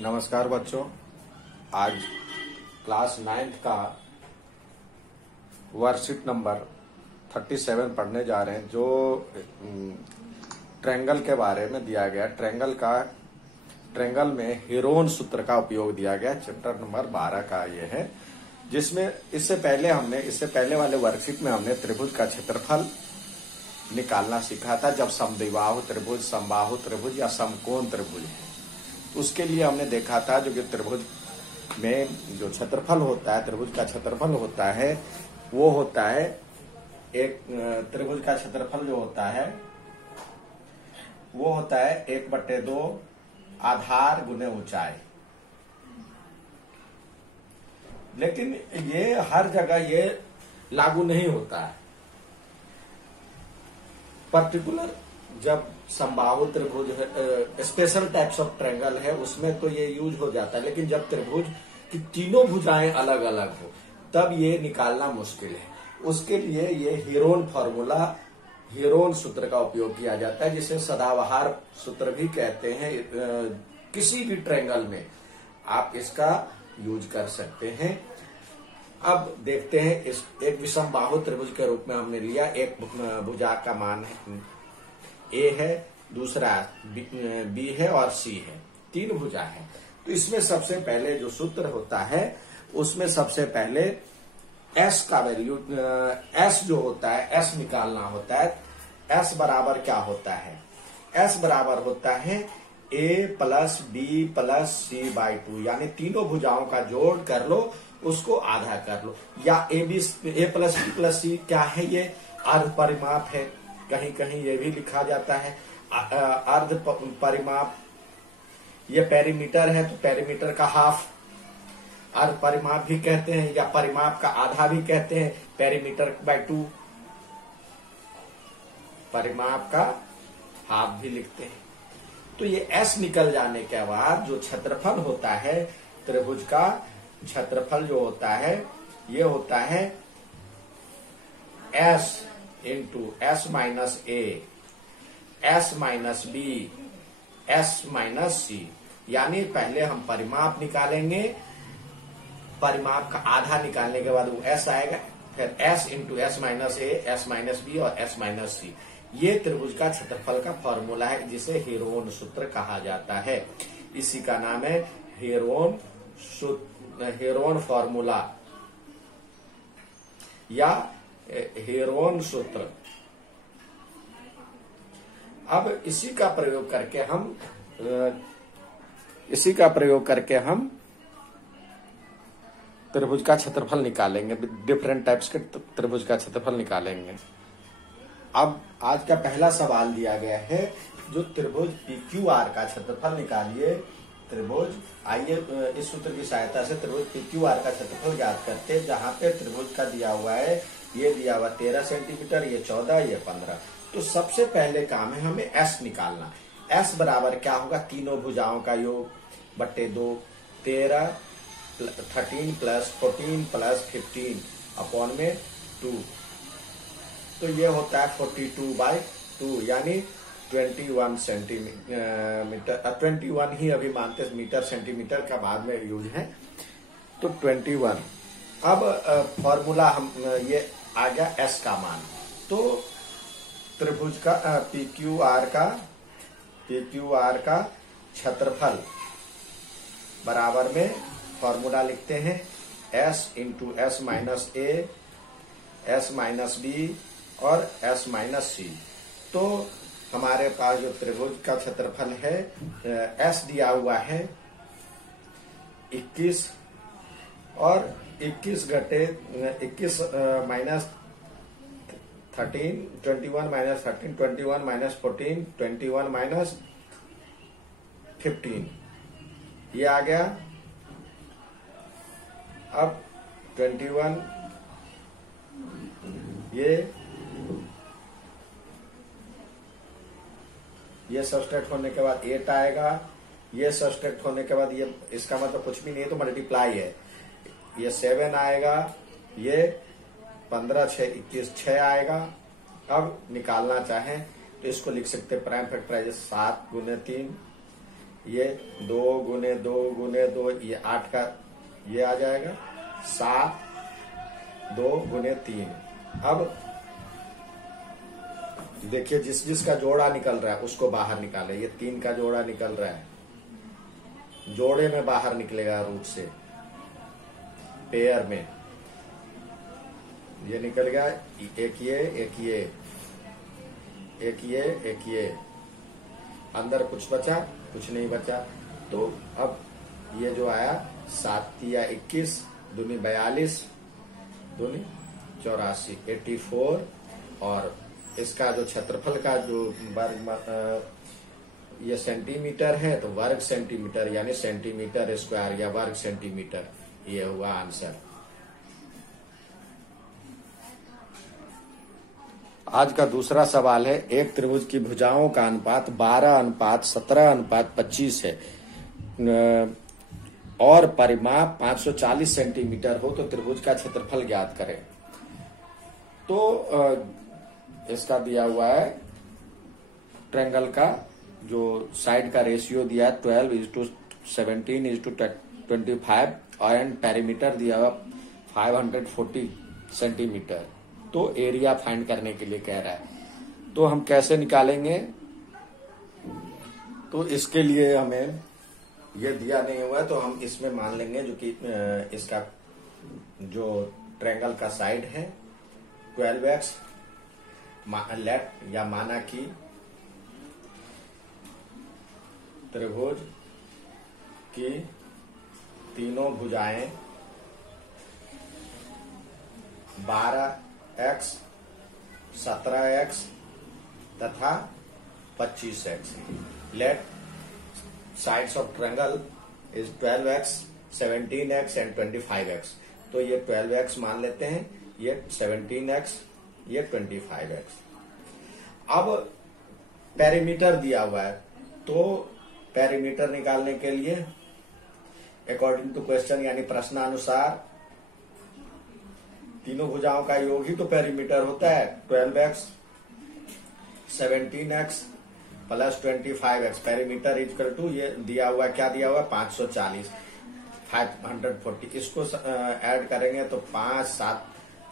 नमस्कार बच्चों, आज क्लास 9th का वर्कशीट नंबर 37 पढ़ने जा रहे हैं। जो ट्रायंगल के बारे में दिया गया, ट्रायंगल में हीरोन सूत्र का उपयोग दिया गया। चैप्टर नंबर 12 का ये है, जिसमें इससे पहले वाले वर्कशीट में हमने त्रिभुज का क्षेत्रफल निकालना सीखा था। जब समद्विबाहु त्रिभुज, समबाहु त्रिभुज या समकोण त्रिभुज है, उसके लिए हमने देखा था जो कि त्रिभुज में जो क्षेत्रफल होता है, त्रिभुज का क्षेत्रफल होता है, वो होता है एक त्रिभुज का क्षेत्रफल जो होता है वो होता है 1/2 आधार गुने ऊंचाई। लेकिन ये हर जगह ये लागू नहीं होता है। पर्टिकुलर जब समबाहु त्रिभुज है, स्पेशल टाइप्स ऑफ ट्रायंगल है, उसमें तो ये यूज हो जाता है। लेकिन जब त्रिभुज की तीनों भुजाएं अलग अलग हो, तब ये निकालना मुश्किल है। उसके लिए ये हीरोन सूत्र का उपयोग किया जाता है, जिसे सदाबहार सूत्र भी कहते हैं। किसी भी ट्रायंगल में आप इसका यूज कर सकते हैं। अब देखते हैं, इस एक विषमबाहु त्रिभुज के रूप में हमने लिया। एक भुजा का मान ए है, दूसरा बी है और सी है। 3 भुजा है। तो इसमें सबसे पहले जो सूत्र होता है, उसमें सबसे पहले एस का वैल्यू, एस जो होता है, एस निकालना होता है। एस बराबर क्या होता है? एस बराबर होता है A plus B plus C by 2, यानी तीनों भुजाओं का जोड़ कर लो, उसको आधा कर लो। या ए प्लस बी प्लस सी क्या है? ये अर्ध परिमाप है। कहीं कहीं ये भी लिखा जाता है अर्ध परिमाप। ये पेरीमीटर है, तो पेरीमीटर का हाफ अर्ध परिमाप भी कहते हैं, या परिमाप का आधा भी कहते हैं। पेरीमीटर बाय 2 परिमाप का हाफ भी लिखते हैं। तो ये एस निकल जाने के बाद जो क्षेत्रफल होता है, त्रिभुज का क्षेत्रफल जो होता है, ये होता है S into S minus A, S minus B, S minus C. यानी पहले हम परिमाप निकालेंगे, परिमाप का आधा निकालने के बाद वो एस आएगा, फिर S into S minus A, S minus B और एस माइनस सी। ये त्रिभुज का क्षेत्रफल का फॉर्मूला है, जिसे हीरोन सूत्र कहा जाता है। इसी का नाम है हीरोन फॉर्मूला या हीरोन सूत्र। अब इसी का प्रयोग करके हम त्रिभुज का क्षेत्रफल निकालेंगे। डिफरेंट टाइप्स के त्रिभुज का क्षेत्रफल निकालेंगे। अब आज का पहला सवाल दिया गया है, जो त्रिभुज PQR का क्षेत्रफल निकालिए। त्रिभुज, आइए इस सूत्र की सहायता से त्रिभुज PQR का क्षेत्रफल ज्ञात करते हैं। जहां पे त्रिभुज का दिया हुआ है, ये दिया हुआ 13 सेंटीमीटर, ये 14, ये 15। तो सबसे पहले काम है हमें एस निकालना। एस बराबर क्या होगा? तीनों भुजाओं का योग बट्टे 2, 13 प्लस 14 प्लस 15 अपॉन में 2। तो ये होता है 42/2, यानी 21 सेंटीमीटर। 21 ही अभी मानते, मीटर सेंटीमीटर का बाद में यूज है। तो 21। अब फॉर्मूला हम ये आ गया एस का मान। तो त्रिभुज का PQR का क्षेत्रफल बराबर में फॉर्मूला लिखते हैं S into S minus A, S minus B और एस माइनस सी। तो हमारे पास जो त्रिभुज का क्षेत्रफल है, एस दिया हुआ है 21, और 21 माइनस 13, 21 माइनस 13, 21 माइनस 14, 21 माइनस 15, ये आ गया। अब 21, ये सब्सट्रैक्ट होने के बाद 8 आएगा। ये सब्सट्रैक्ट होने के बाद ये, इसका मतलब कुछ भी नहीं है, तो मल्टीप्लाई है। ये 7 आएगा, ये 15, 6, 21, 6 आएगा। अब निकालना चाहें तो इसको लिख सकते हैं प्राइम फैक्टराइज 7 गुने 3, ये 2 गुने 2 गुने 2, ये 8 का ये आ जाएगा 7, 2 गुने 3। अब देखिए जिस जिसका जोड़ा निकल रहा है उसको बाहर निकाले। ये 3 का जोड़ा निकल रहा है, जोड़े में बाहर निकलेगा रूट से, पेयर में ये निकल गया, एक ये एक ये एक ये एक ये, अंदर कुछ बचा? कुछ नहीं बचा। तो अब ये जो आया 7 या 21 दूनी 42 दूनी 84, 84। और इसका जो क्षेत्रफल का जो वर्ग ये सेंटीमीटर है तो वर्ग सेंटीमीटर यानी सेंटीमीटर स्क्वायर या वर्ग सेंटीमीटर, ये हुआ आंसर। आज का दूसरा सवाल है, एक त्रिभुज की भुजाओं का अनुपात 12:17:25 है और परिमाप 540 सेंटीमीटर हो तो त्रिभुज का क्षेत्रफल ज्ञात करें। तो इसका दिया हुआ है ट्रायंगल का जो साइड का रेशियो दिया है 12:17:25 और पेरीमीटर दिया हुआ 540 सेंटीमीटर। तो एरिया फाइंड करने के लिए कह रहा है, तो हम कैसे निकालेंगे? तो इसके लिए हमें ये दिया नहीं हुआ है तो हम इसमें मान लेंगे जो कि इसका जो ट्रायंगल का साइड है 12x लेट या माना कि त्रिभुज की तीनों भुजाएं 12x, 17x तथा 25x। Let sides of triangle is 12x, 17x and 25x। तो ये 12x मान लेते हैं, ये 17x, ये 25x। अब पेरीमीटर दिया हुआ है तो पेरीमीटर निकालने के लिए अकॉर्डिंग टू क्वेश्चन यानी प्रश्नानुसार तीनों भुजाओं का योग ही तो पेरीमीटर होता है। 12x, 17x plus 25x perimeter equal to ये दिया हुआ क्या दिया हुआ 540 540। इसको ऐड करेंगे तो 5 7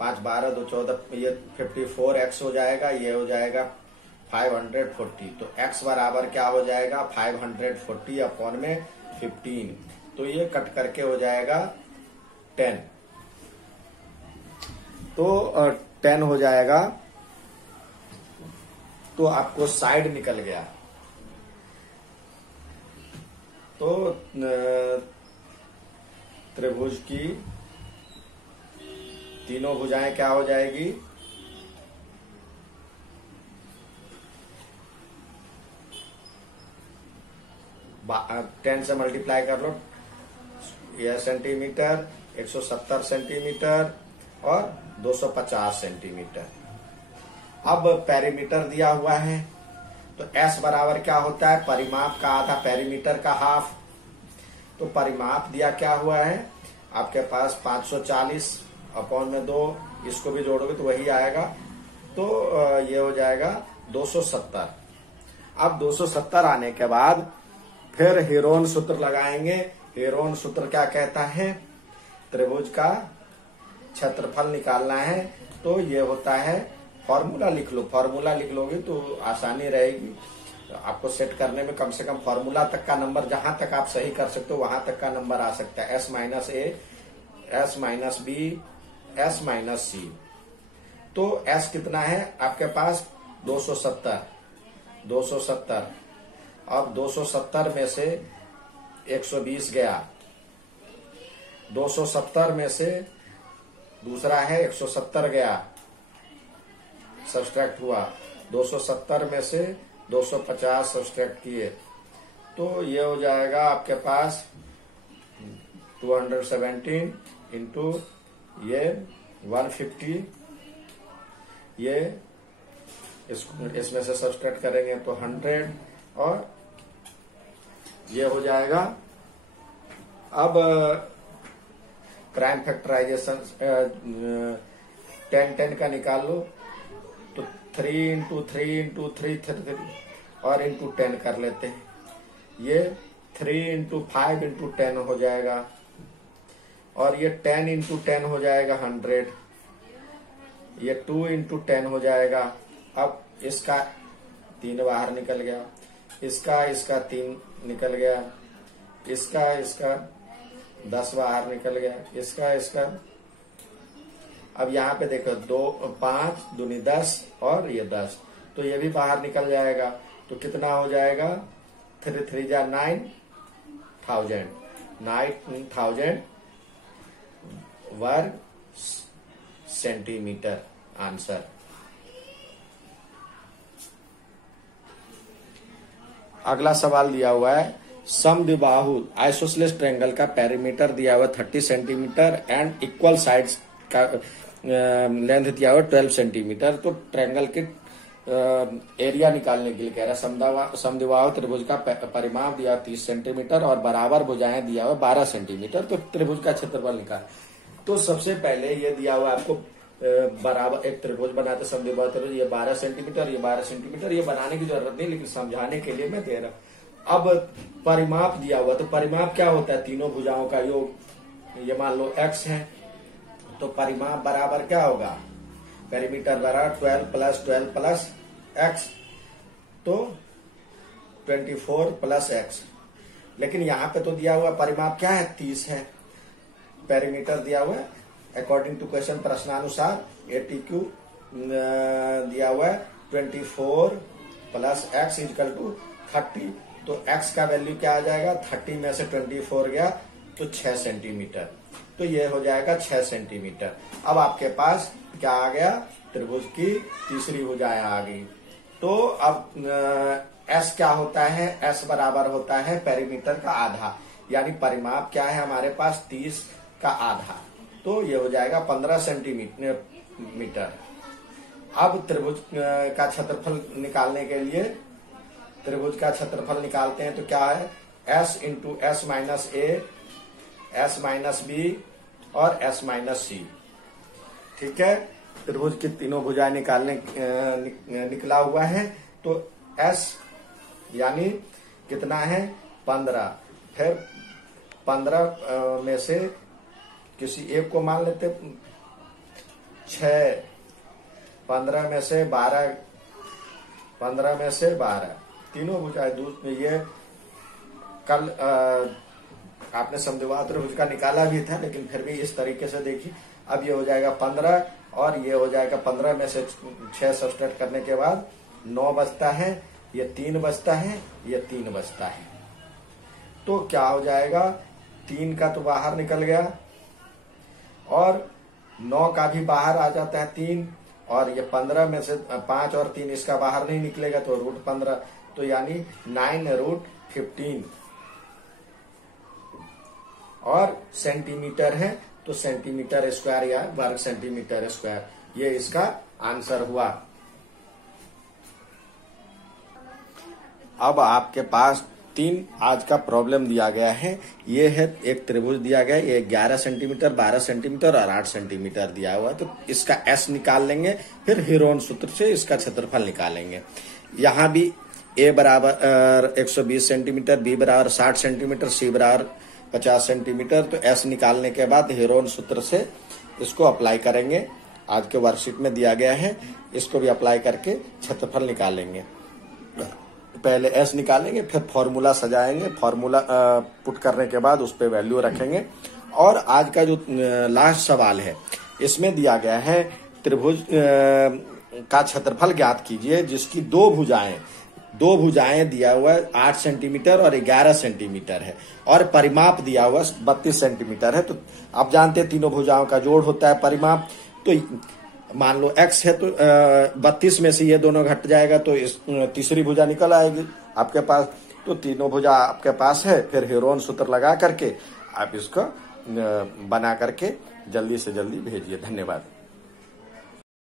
5 12 2 14 ये 54x हो जाएगा, ये हो जाएगा 540। तो x बराबर क्या हो जाएगा 540 अपॉन में 15। तो ये कट करके हो जाएगा 10। तो 10 हो जाएगा। तो आपको साइड निकल गया। तो त्रिभुज की तीनों भुजाएं क्या हो जाएगी 10 से मल्टीप्लाई कर लो, यह सेंटीमीटर 170 सेंटीमीटर और 250 सेंटीमीटर। अब पेरीमीटर दिया हुआ है तो S बराबर क्या होता है परिमाप का आधा पेरीमीटर का हाफ। तो परिमाप दिया क्या हुआ है आपके पास 540 अपॉन में 2, इसको भी जोड़ोगे तो वही आएगा। तो ये हो जाएगा 270। अब 270 आने के बाद फिर हेरोन सूत्र लगाएंगे। हेरोन सूत्र क्या कहता है त्रिभुज का क्षेत्रफल निकालना है। तो ये होता है फॉर्मूला लिख लो, फॉर्मूला लिख लोगे तो आसानी रहेगी आपको सेट करने में। कम से कम फॉर्मूला तक का नंबर जहां तक आप सही कर सकते हो वहां तक का नंबर आ सकता है। S minus A, S minus B, S minus C। तो S कितना है आपके पास 270। 270 अब 270 में से 120 गया, 270 में से दूसरा है 170 गया, सब्सट्रैक्ट हुआ। 270 में से 250 सब्सट्रैक्ट किए तो ये हो जाएगा आपके पास 217 इंटू ये 150। ये इसमें से सब्सट्रैक्ट करेंगे तो 100 और ये हो जाएगा। अब प्राइम फैक्टराइजेशन 10 का निकाल लो तो 3 इंटू 3 इंटू 3 और इंटू 10 कर लेते हैं। ये 3 इंटू 5 इंटू 10 हो जाएगा, और ये 10 इंटू 10 हो जाएगा 100, ये 2 इंटू 10 हो जाएगा। अब इसका 3 बाहर निकल गया, इसका 3 निकल गया, इसका 10 बाहर निकल गया, इसका अब यहाँ पे देखो 2 5 दूनी 10 और ये 10, तो ये भी बाहर निकल जाएगा। तो कितना हो जाएगा, 3 3 जा 9,000 वर्ग सेंटीमीटर आंसर। अगला सवाल दिया हुआ है, समद्विबाहु आइसोसेलेस ट्रायंगल का पेरीमीटर दिया हुआ 30 सेंटीमीटर एंड इक्वल साइड्स का लेंथ दिया हुआ 12 सेंटीमीटर। तो ट्रायंगल के एरिया निकालने के लिए कह रहा है। समद्विबाहु त्रिभुज का परिमाप दिया 30 सेंटीमीटर और बराबर भुजाएं दिया हुआ 12 सेंटीमीटर। तो त्रिभुज का क्षेत्रफल निकाल। तो सबसे पहले ये दिया हुआ आपको बराबर एक त्रिभुज बनाते समद्विबाहु त्रिभुज, ये 12 सेंटीमीटर, ये 12 सेंटीमीटर, ये बनाने की जरूरत नहीं, लेकिन समझाने के लिए मैं दे रहा हूं। अब परिमाप दिया हुआ, तो परिमाप क्या होता है, तीनों भुजाओं का योग। ये मान लो x है, तो परिमाप बराबर क्या होगा, पेरीमीटर बराबर 12 प्लस x, तो 24 प्लस x। लेकिन यहाँ पे तो दिया हुआ परिमाप क्या है, 30 है। पेरीमीटर दिया हुआ है अकॉर्डिंग टू क्वेश्चन, प्रश्नानुसार ATQ दिया हुआ है 24 प्लस x इक्वल टू 30। तो x का वैल्यू क्या आ जाएगा, 30 में से 24 गया तो 6 सेंटीमीटर। तो ये हो जाएगा 6 सेंटीमीटर। अब आपके पास क्या आ गया, त्रिभुज की तीसरी भुजाएं आ गई। तो अब S क्या होता है, S बराबर होता है पेरीमीटर का आधा, यानी परिमाप क्या है हमारे पास 30 का आधा, तो ये हो जाएगा 15 सेंटीमीटर। अब त्रिभुज का क्षेत्रफल निकालने के लिए त्रिभुज का क्षेत्रफल निकालते हैं, तो क्या है, S into S minus A, S minus B और S माइनस C। ठीक है, त्रिभुज की तीनों भुजाएं निकला हुआ है। तो S यानी कितना है, 15। फिर 15 में से किसी एक को मान लेते 6, 15 में से 12, 15 में से 12, तीनों भुजाएं ये कल आपने समद्विबाहु त्रिभुज का निकाला भी था, लेकिन फिर भी इस तरीके से देखिए। अब ये हो जाएगा 15 और ये हो जाएगा 15 में से 6 सब्ट्रैक्ट करने के बाद 9 बचता है, ये 3 बचता है, ये 3 बचता है। तो क्या हो जाएगा, 3 का तो बाहर निकल गया और 9 का भी बाहर आ जाता है 3, और ये 15 में से 5 और 3 इसका बाहर नहीं निकलेगा, तो रूट 15, तो यानी 9√15। और सेंटीमीटर है तो सेंटीमीटर स्क्वायर या वर्ग सेंटीमीटर स्क्वायर, ये इसका आंसर हुआ। अब आपके पास 3 आज का प्रॉब्लम दिया गया है। ये है एक त्रिभुज दिया गया है, ये 11 सेंटीमीटर, 12 सेंटीमीटर और 8 सेंटीमीटर दिया हुआ है। तो इसका S निकाल लेंगे, फिर हीरोन सूत्र से इसका क्षेत्रफल निकालेंगे। यहाँ भी A बराबर 120 सेंटीमीटर, B बराबर 60 सेंटीमीटर, C बराबर 50 सेंटीमीटर। तो S निकालने के बाद हीरोन सूत्र से इसको अप्लाई करेंगे, आज के वर्कशीट में दिया गया है, इसको भी अप्लाई करके क्षेत्रफल निकालेंगे। पहले S निकालेंगे, फिर फॉर्मूला सजाएंगे, फॉर्मूला पुट करने के बाद उस पर वैल्यू रखेंगे। और आज का जो लास्ट सवाल है, इसमें दिया गया है त्रिभुज का क्षेत्रफल ज्ञात कीजिए जिसकी दो भुजाएं दिया हुआ है 8 सेंटीमीटर और 11 सेंटीमीटर है, और परिमाप दिया हुआ 32 सेंटीमीटर है। तो आप जानते हैं तीनों भुजाओं का जोड़ होता है परिमाप। तो मान लो x है, तो 32 में से ये दोनों घट जाएगा, तो इस तीसरी भुजा निकल आएगी आपके पास। तो तीनों भुजा आपके पास है, फिर हीरोन सूत्र लगा करके आप इसको बना करके जल्दी से जल्दी भेजिए। धन्यवाद।